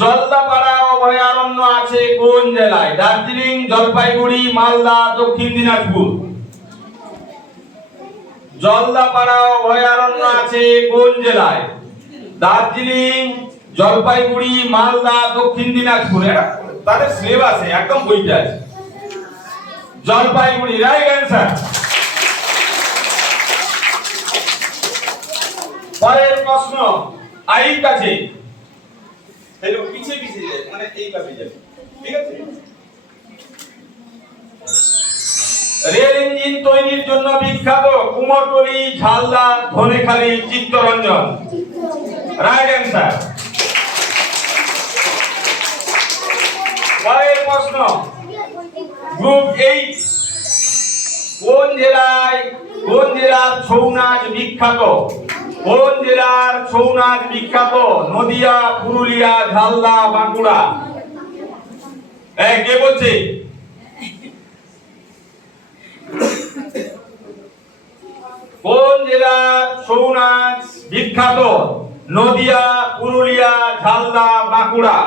জলদাপাড়া অভয়ারণ্য আছে কোন জেলায়? দার্জিলিং, জলপাইগুড়ি, মালদা, দক্ষিণ দিনাজপুর। জলদাপাড়া অভয়ারণ্য আছে কোন জেলায়? দার্জিলিং, জলপাইগুড়ি, মালদা, দক্ষিণ দিনাজপুর। এটা তাদের সিলেবাসে একদম বইটা আছে। Jalpaiguri right answer. পরের প্রশ্ন আইর কাছে তাহলে পিছে পিছে যায়, মানে এইভাবে যাবে, ঠিক আছে? রেল ইঞ্জিন তৈরির জন্য বিখ্যাত কুমোরটুলি, ঝালদা, ধনেখালি, চিত্তরঞ্জন। Right answer. পরের প্রশ্ন গ্রুপ 8 কোন জেলার ছৌ নাচ বিখ্যাত? কোন জেলার ছৌ নাচ বিখ্যাত? নদিয়া, পুরুলিয়া, ঝালদা, বাঁকুড়া। কে বলছে? কোন জেলার ছৌ নাচ বিখ্যাত? Nadia, Purulia, Jhalda, Bankura.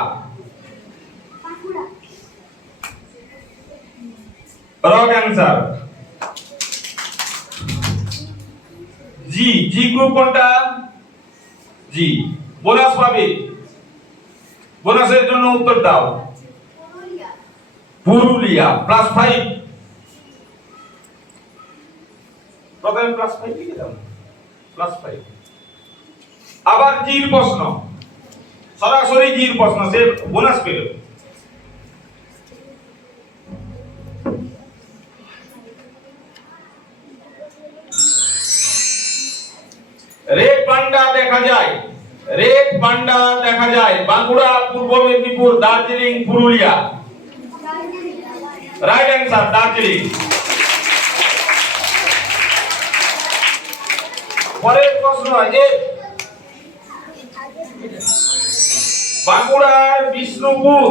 Wrong answer. G group কোনটা? জি। বোনাস পাবে, বোনাসের জন্য উত্তর দাও। পুরুলিয়া +5। প্রথমে +5 লিখে দাও, +5। আবার জির প্রশ্ন, সরাসরি জির প্রশ্ন, সে বোনাস পেল। রেড পান্ডা দেখা যায় বাঁকুড়া, পূর্ব মেদিনীপুর, দার্জিলিং, পুরুলিয়া। Right answer Darjeeling. পরের প্রশ্ন বাঁকুড়ার বিষ্ণুপুর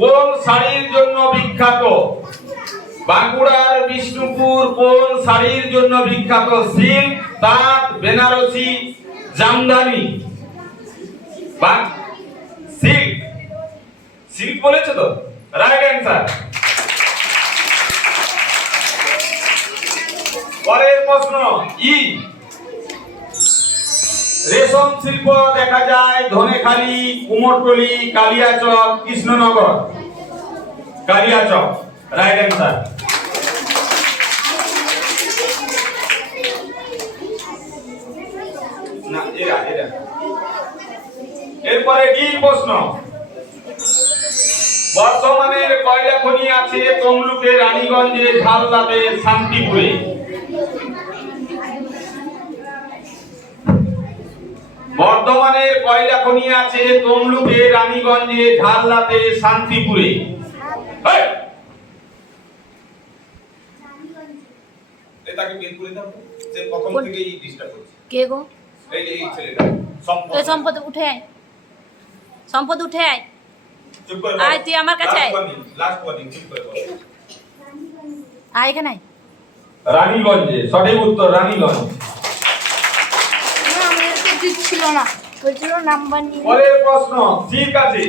কোন শাড়ির জন্য বিখ্যাত? বাঁকুড়ার বিষ্ণুপুর কোন শাড়ির জন্য বিখ্যাত? সিল্ক, তাঁত, বেনারসি, জামদানি। সিল্ক বলেছে তো, রাইট অ্যান্সার। পরের প্রশ্ন রেশম শিল্প দেখা যায় ধনেখালি, কুমোরটুলি, কালিয়াচক, কৃষ্ণনগর। Kaliachak right answer. না এটা এরপরে কি প্রশ্ন? বর্ধমানের কয়লা খনি আছে তমলুকে, রানীগঞ্জে, ঝালদাতে, শান্তিপুরে। বর্ধমানের কয়লা খনি আছে তমলুকে, রানীগঞ্জে, ঝালদাতে, শান্তিপুরে। এটাকে বের করে দাও, যে প্রথম থেকেই ডিস্টার্ব করছে। কে গো? এই ছেলেটা সম্পদ উঠে আয়, সম্পদ উঠে আয়। চুপ করে আয় তুই আমার কাছে আয়। লাস্ট ওয়ার্নিং, চুপ করে বল। আয় এখানে আয়। রানীগঞ্জে সঠিক উত্তর, রানীগঞ্জ। না আমার তো দিচ্ছিল না, বলছিল নাম্বার নিয়ে। পরের প্রশ্ন ঠিক আছে।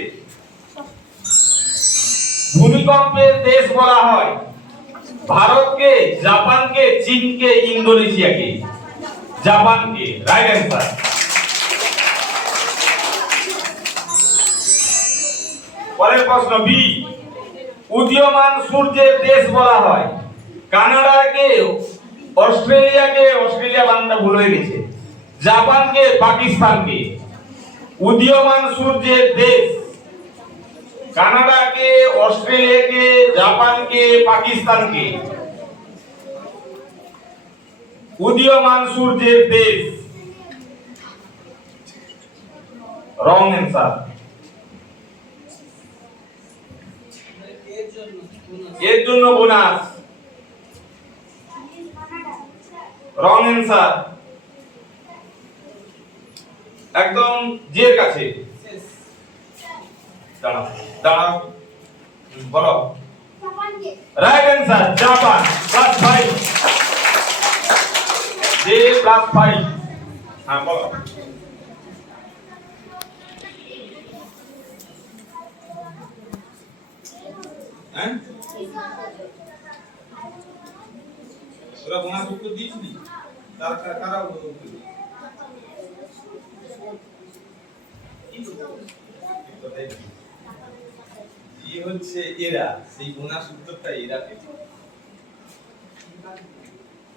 ভূমিকম্পের দেশ বলা হয় ভারতকে, জাপানকে, চীনকে, ইন্দোনেশিয়াকে। জাপানকে রাইট অ্যান্সার। পরের প্রশ্ন বি উদীয়মান সূর্যের দেশ বলা হয় কানাডাকে, অস্ট্রেলিয়াকে, অস্ট্রেলিয়া বাংলা ভুল হয়ে গেছে, জাপানকে, পাকিস্তানকে। উদীয়মান সূর্যের দেশ কানাডাকে, অস্ট্রেলিয়াকে, জাপানকে, পাকিস্তানকে। উদীয়মান সূর্যের দেশ রং অ্যান্সার। এর জন্য বোনাস রং অ্যান্সার। একদম জের কাছে দাঁড়াও দাঁড়াও বলো। Right answer Japan +5। জে +5। হ্যাঁ বলো। হ্যাঁ তোরা বোনাস উত্তর দিয়েছিলি কারা উত্তর দিল? এই হচ্ছে এরা সেই বোনাস উত্তরটা এরা পেল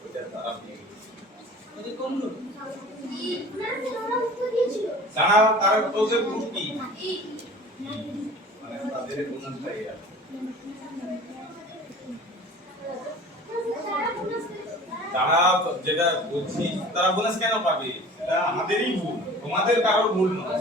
ওটা তারা পেয়ে গেছে। জানাও তারা তোদের গ্রুপ কি মানে তাদের বোনাসটা এরা তারা যেটা বলছি তারা বোনাস কেন পাবে এটা আমাদেরই ভুল তোমাদের কারোর ভুল নয়